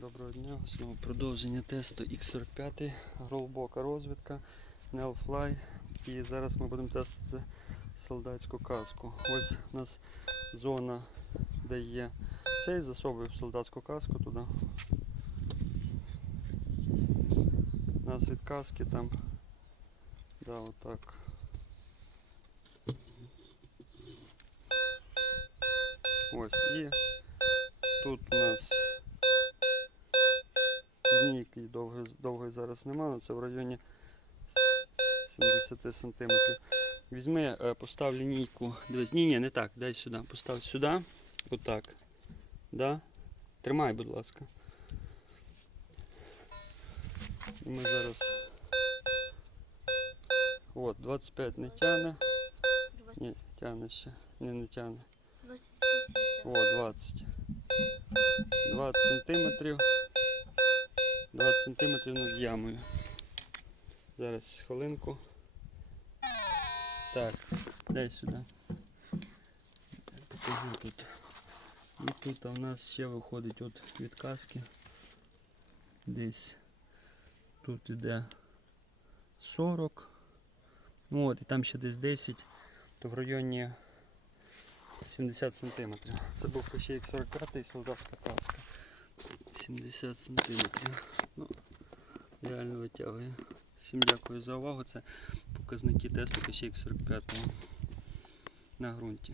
Доброго дня. Знову продовження тесту X45, глибока розвідка, Nelfly. І зараз ми будемо тестити солдатську каску. Ось у нас зона, де є цей, засовуємо солдатську каску туди. У нас від каски там. Да, отак. Ось і тут лінійки довгої, довгої зараз немає, але це в районі 70 сантиметрів. Візьми, е, постав лінійку. Дивись, ні, ні, не так, дай сюди. Постав сюди. Отак. Да? Тримай, будь ласка. І ми зараз. От, 25 не тягне. Ні, тягне ще. Ні, не тягне. 28 О, 20. 20 сантиметрів. 20 сантиметрів над ямою. Зараз хвилинку. Так, дай сюди. Тут. І тут у нас ще виходить от від каски. Десь тут іде 40. Ну от, і там ще десь 10, то в районі 70 сантиметрів. Це був Кощей 45 і солдатська каска. 70 сантиметрів. Ну, реально витягує. Всім дякую за увагу. Це показники тесту Кощей 45 на ґрунті.